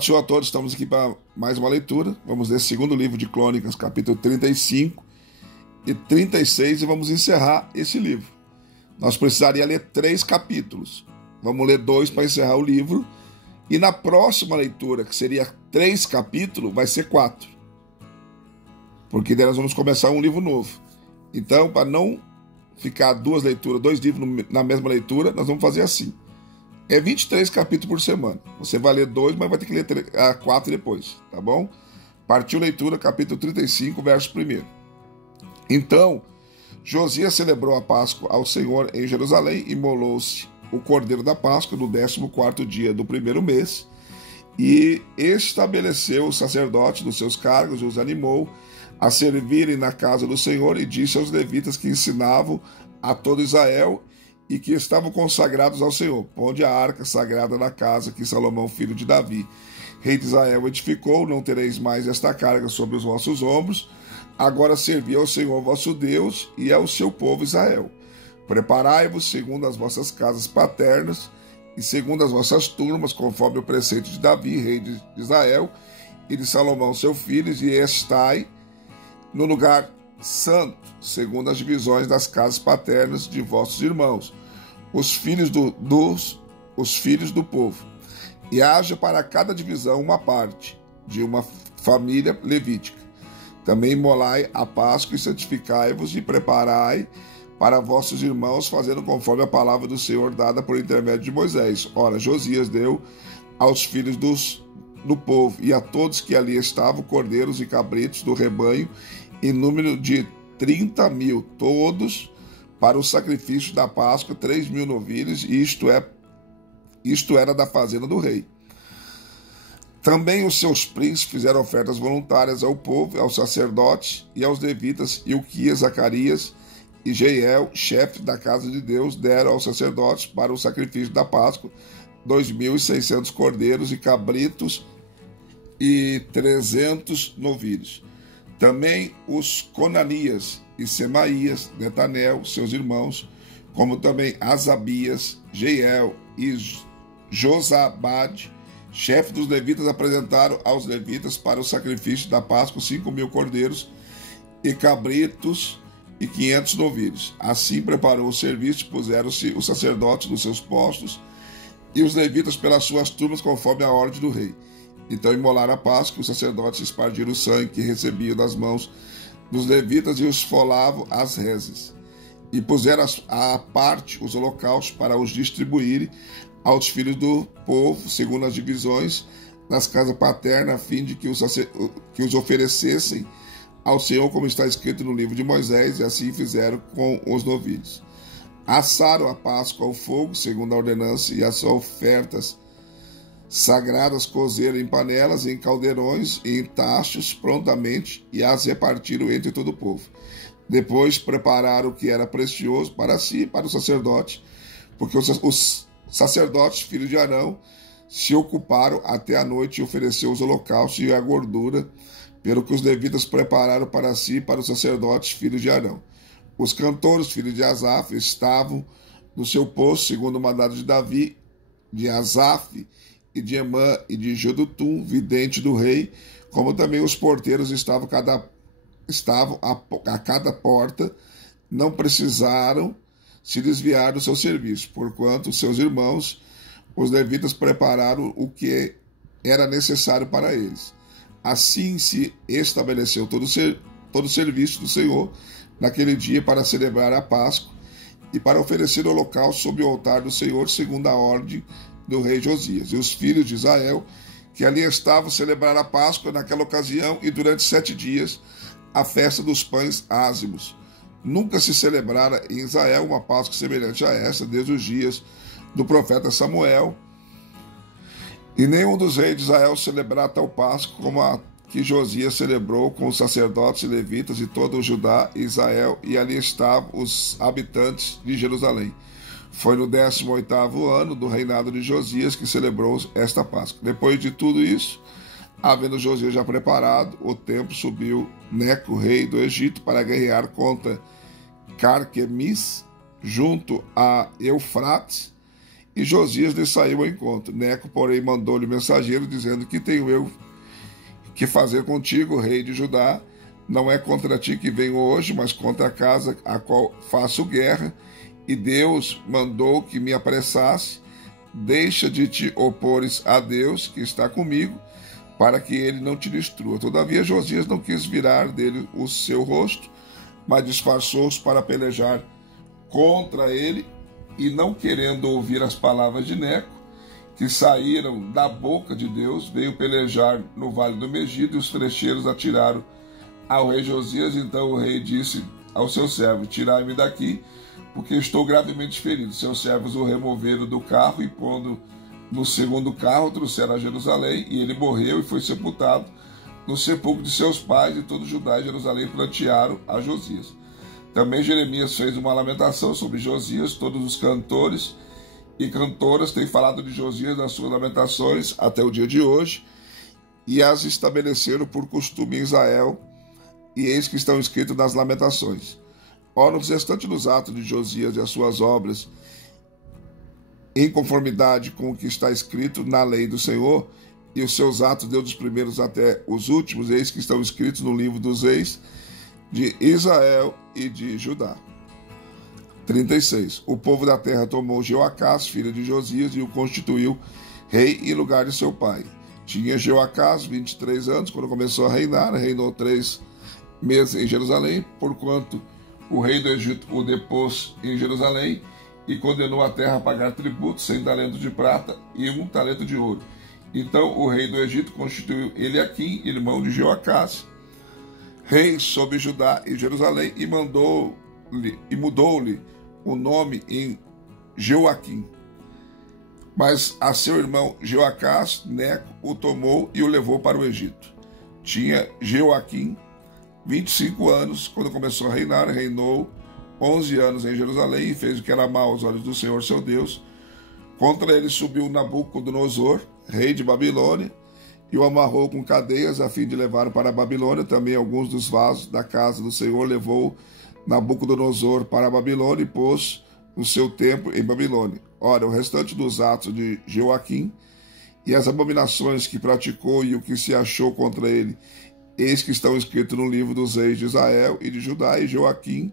Show a todos, estamos aqui para mais uma leitura. Vamos ler o segundo livro de Crônicas, capítulo 35 e 36, e vamos encerrar esse livro. Nós precisaríamos ler 3 capítulos. Vamos ler 2 para encerrar o livro. E na próxima leitura, que seria 3 capítulos, vai ser 4. Porque daí nós vamos começar um livro novo. Então, para não ficar 2 leituras, 2 livros na mesma leitura, nós vamos fazer assim. É 23 capítulos por semana. Você vai ler 2, mas vai ter que ler 4 depois, tá bom? Partiu leitura, capítulo 35, verso 1. Então, Josias celebrou a Páscoa ao Senhor em Jerusalém e imolou-se o cordeiro da Páscoa no 14º dia do 1º mês, e estabeleceu os sacerdotes dos seus cargos e os animou a servirem na casa do Senhor, e disse aos levitas que ensinavam a todo Israel e que estavam consagrados ao Senhor: ponde a arca sagrada na casa que Salomão, filho de Davi, rei de Israel, edificou. Não tereis mais esta carga sobre os vossos ombros. Agora servi ao Senhor vosso Deus e ao seu povo Israel. Preparai-vos segundo as vossas casas paternas e segundo as vossas turmas, conforme o preceito de Davi, rei de Israel, e de Salomão, seu filho, e estai no lugar santo, segundo as divisões das casas paternas de vossos irmãos, os filhos do povo. E haja para cada divisão uma parte de uma família levítica. Também imolai a Páscoa e santificai-vos e preparai para vossos irmãos, fazendo conforme a palavra do Senhor dada por intermédio de Moisés. Ora, Josias deu aos filhos do povo e a todos que ali estavam cordeiros e cabritos do rebanho, em número de 30.000, todos para o sacrifício da Páscoa, 3.000 novilhos, e isto era da fazenda do rei. Também os seus príncipes fizeram ofertas voluntárias ao povo, aos sacerdotes e aos levitas. Ilquias, Zacarias e Jeiel, chefe da casa de Deus, deram aos sacerdotes para o sacrifício da Páscoa 2.600 cordeiros e cabritos e 300 novilhos. Também os Conanias e Semaías, Netanel, seus irmãos, como também Asabias, Jeiel e Josabade, chefe dos levitas, apresentaram aos levitas para o sacrifício da Páscoa 5.000 cordeiros e cabritos e 500 novilhos. Assim preparou o serviço, puseram-se os sacerdotes nos seus postos e os levitas pelas suas turmas, conforme a ordem do rei. Então imolaram a Páscoa, os sacerdotes espargiram o sangue que recebiam das mãos dos levitas e os folavam às rezes. E puseram à parte os holocaustos para os distribuírem aos filhos do povo, segundo as divisões das casas paternas, a fim de que os oferecessem ao Senhor, como está escrito no livro de Moisés, e assim fizeram com os novilhos. Assaram a Páscoa ao fogo, segundo a ordenança, e as ofertas sagradas cozeram em panelas, em caldeirões e em tachos prontamente, e as repartiram entre todo o povo. Depois prepararam o que era precioso para si e para o sacerdote, porque os sacerdotes, filhos de Arão, se ocuparam até a noite e ofereceu os holocaustos e a gordura, pelo que os levitas prepararam para si e para os sacerdotes, filhos de Arão. Os cantores, filhos de Asaf, estavam no seu posto, segundo o mandado de Davi, de Asaf, e de Emã e de Jedutum, vidente do rei, como também os porteiros estavam a cada porta, não precisaram se desviar do seu serviço, porquanto seus irmãos, os levitas, prepararam o que era necessário para eles. Assim se estabeleceu todo o serviço do Senhor naquele dia para celebrar a Páscoa e para oferecer o holocausto sobre o altar do Senhor, segundo a ordem do rei Josias. E os filhos de Israel, que ali estavam, celebraram a Páscoa naquela ocasião, e durante 7 dias a festa dos pães ázimos. Nunca se celebrara em Israel uma Páscoa semelhante a essa, desde os dias do profeta Samuel, e nenhum dos reis de Israel celebrara tal Páscoa como a que Josias celebrou com os sacerdotes e levitas e todo o Judá e Israel, e ali estavam os habitantes de Jerusalém. Foi no 18º ano do reinado de Josias que celebrou esta Páscoa. Depois de tudo isso, havendo Josias já preparado o tempo, subiu Neco, rei do Egito, para guerrear contra Carquemis, junto a Eufrates, E Josias lhe saiu ao encontro. Neco, porém, mandou-lhe mensageiro, dizendo: que tenho eu que fazer contigo, rei de Judá? Não é contra ti que venho hoje, mas contra a casa a qual faço guerra. E Deus mandou que me apressasse. Deixa de te opores a Deus, que está comigo, para que ele não te destrua. Todavia Josias não quis virar dele o seu rosto, mas disfarçou-se para pelejar contra ele, e não querendo ouvir as palavras de Neco, que saíram da boca de Deus, veio pelejar no vale do Megido, e os flecheiros atiraram ao rei Josias. Então o rei disse ao seu servo: tirai-me daqui, porque estou gravemente ferido. Seus servos o removeram do carro e, pondo no segundo carro, trouxeram a Jerusalém, e ele morreu e foi sepultado no sepulcro de seus pais, e todo Judá e Jerusalém prantearam a Josias. Também Jeremias fez uma lamentação sobre Josias. Todos os cantores e cantoras têm falado de Josias nas suas lamentações até o dia de hoje, e as estabeleceram por costume em Israel, e eis que estão escritos nas lamentações. Ora, nos restantes dos atos de Josias e as suas obras, em conformidade com o que está escrito na lei do Senhor, e os seus atos, desde os primeiros até os últimos, eis que estão escritos no livro dos reis de Israel e de Judá. 36. O povo da terra tomou Jeoacás, filho de Josias, e o constituiu rei em lugar de seu pai. Tinha Jeoacás 23 anos quando começou a reinar, reinou 3 meses em Jerusalém, porquanto o rei do Egito o depôs em Jerusalém e condenou a terra a pagar tributos, 100 talentos de prata e 1 talento de ouro. Então o rei do Egito constituiu Eliaquim, irmão de Jeoacás, rei sobre Judá e Jerusalém, e mudou-lhe o nome em Joaquim. Mas a seu irmão Jeoacás, Neco o tomou e o levou para o Egito. Tinha Joaquim 25 anos quando começou a reinar, reinou 11 anos em Jerusalém e fez o que era mal aos olhos do Senhor seu Deus. Contra ele subiu Nabucodonosor, rei de Babilônia, e o amarrou com cadeias a fim de levar para a Babilônia. Também alguns dos vasos da casa do Senhor levou Nabucodonosor para a Babilônia e pôs no seu templo em Babilônia. Ora, o restante dos atos de Joaquim e as abominações que praticou e o que se achou contra ele, eis que estão escritos no livro dos reis de Israel e de Judá. E Joaquim,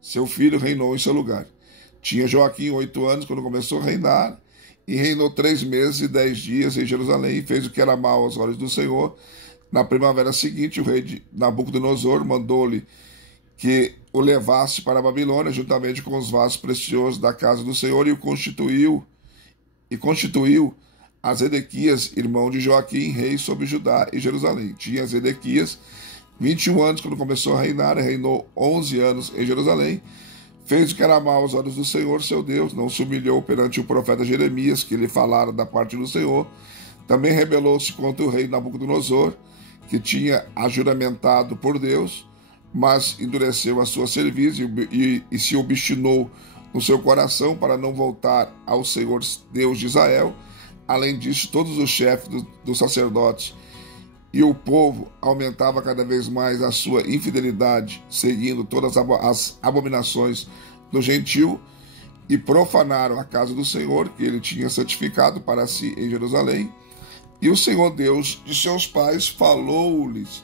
seu filho, reinou em seu lugar. Tinha Joaquim 8 anos quando começou a reinar, e reinou 3 meses e 10 dias em Jerusalém, e fez o que era mal aos olhos do Senhor. Na primavera seguinte, o rei de Nabucodonosor mandou-lhe que o levasse para a Babilônia, juntamente com os vasos preciosos da casa do Senhor, e constituiu a Zedequias, irmão de Joaquim, rei sobre Judá e Jerusalém. Tinha Zedequias 21 anos quando começou a reinar, e reinou 11 anos em Jerusalém. Fez o que era mal aos olhos do Senhor, seu Deus, não se humilhou perante o profeta Jeremias, que lhe falara da parte do Senhor. Também rebelou-se contra o rei Nabucodonosor, que tinha ajuramentado por Deus, mas endureceu a sua cerviz e se obstinou no seu coração para não voltar ao Senhor Deus de Israel. Além disso, todos os chefes dos sacerdotes e o povo aumentava cada vez mais a sua infidelidade, seguindo todas as abominações do gentio, e profanaram a casa do Senhor, que ele tinha santificado para si em Jerusalém. E o Senhor Deus de seus pais falou-lhes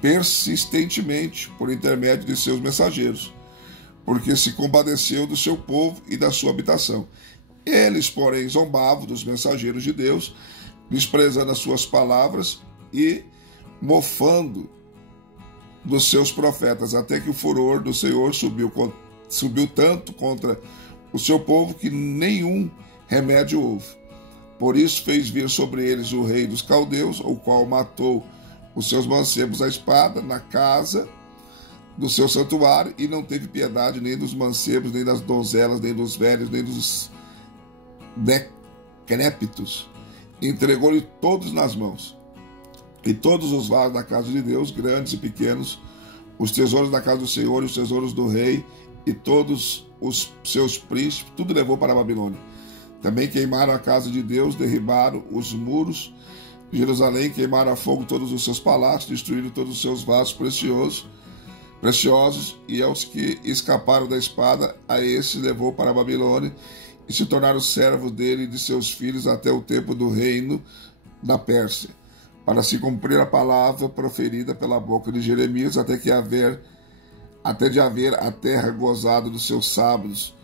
persistentemente por intermédio de seus mensageiros, porque se compadeceu do seu povo e da sua habitação. Eles, porém, zombavam dos mensageiros de Deus, desprezando as suas palavras e mofando dos seus profetas, até que o furor do Senhor subiu tanto contra o seu povo que nenhum remédio houve. Por isso fez vir sobre eles o rei dos caldeus, o qual matou os seus mancebos à espada na casa do seu santuário, e não teve piedade nem dos mancebos, nem das donzelas, nem dos velhos, nem dos decrépitos. Entregou-lhe todos nas mãos. E todos os vasos da casa de Deus, grandes e pequenos, os tesouros da casa do Senhor e os tesouros do rei, e todos os seus príncipes, tudo levou para a Babilônia. Também queimaram a casa de Deus, derribaram os muros de Jerusalém, queimaram a fogo todos os seus palácios, destruíram todos os seus vasos preciosos, e aos que escaparam da espada, a esses levou para a Babilônia, e se tornaram servos dele e de seus filhos até o tempo do reino da Pérsia, para se cumprir a palavra proferida pela boca de Jeremias, até de haver a terra gozado dos seus sábados,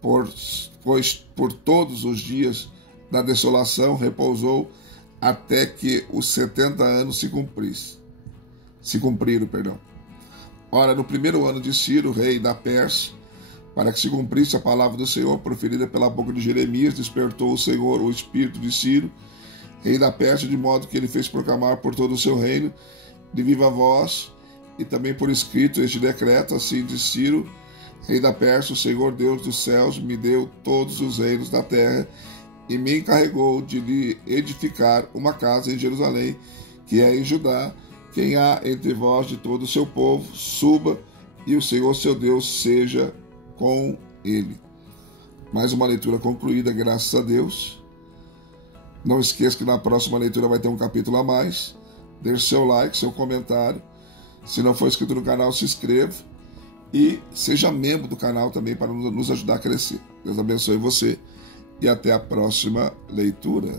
pois por todos os dias da desolação repousou até que os 70 anos se cumpriram. Ora, no primeiro ano de Ciro, rei da Pérsia, para que se cumprisse a palavra do Senhor proferida pela boca de Jeremias, despertou o Senhor o espírito de Ciro, rei da Pérsia, de modo que ele fez proclamar por todo o seu reino, de viva voz, e também por escrito este decreto, assim diz Ciro, rei da Pérsia: o Senhor Deus dos céus me deu todos os reinos da terra, e me encarregou de lhe edificar uma casa em Jerusalém, que é em Judá. Quem há entre vós de todo o seu povo, suba, e o Senhor seu Deus seja com ele. Mais uma leitura concluída, graças a Deus. Não esqueça que na próxima leitura vai ter um capítulo a mais. Deixe seu like, seu comentário. Se não for inscrito no canal, se inscreva. E seja membro do canal também para nos ajudar a crescer. Deus abençoe você e até a próxima leitura.